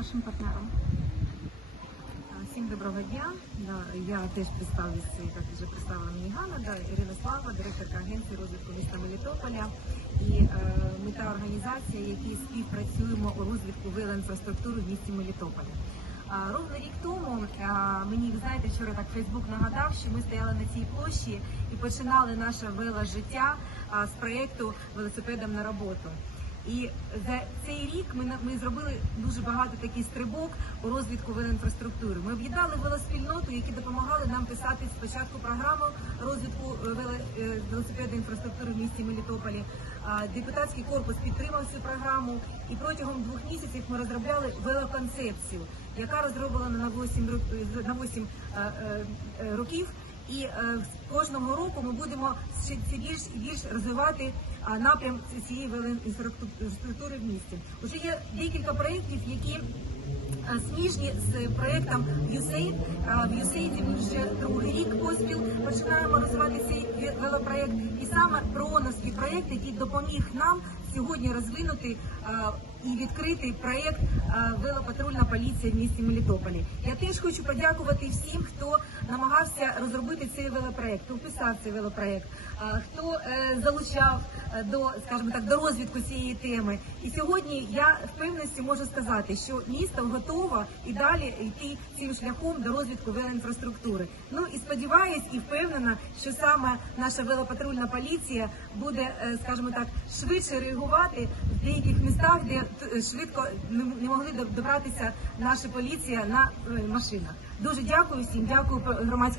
нашим партнерам. Всім доброго дня. Я теж представлюся, як вже представила мені Ганна, Ірина Слава, директорка агенції розвитку міста Мелітополя. І е, ми та організація, які співпрацюємо у розвитку велоінфраструктури в місті Мелітополя. Ровно рік тому мені знаєте, вчора так Фейсбук нагадав, що ми стояли на цій площі і починали наше веложиття з проєкту велосипедом на роботу. І за цей рік ми ми зробили дуже багато таких стрибок у розвитку велоінфраструктури. Ми об'єднали велоспільноту, які допомагали нам писати спочатку програму розвитку е, е, велосипедної інфраструктури в місті Мелітополі. Депутатський корпус підтримав цю програму, і протягом двох місяців ми розробляли велоконцепцію, яка розроблена на 8, рок- на 8 е, е, е, років. І е, кожного року ми будемо ще більш і більш розвивати напрям ці- цієї велоінфраструктури в місті. Уже є декілька проєктів, які е, сміжні з проєктом USAID. В USAID вже другий рік поспіл починаємо розвивати цей ве- велопроєкт. І саме прооновський проєкт, який допоміг нам сьогодні розвинути е, і відкрити проєкт е, велопатрульна поліція в місті Мелітополі. Я теж хочу подякувати всім, хто намагався розробити цей велопроєкт, хто вписав цей велопроєкт, е, хто залучав до, скажімо так, до розвитку цієї теми. І сьогодні я впевненості можу сказати, що місто готово і далі йти цим шляхом до розвитку велоінфраструктури. Ну і сподіваюсь і впевнена, що саме наша велопатрульна поліція буде, е, скажімо так, швидше реагувати в деяких містах, де е, швидко не могли добратися наша поліція на е, машинах. Дуже дякую всім, дякую громадська.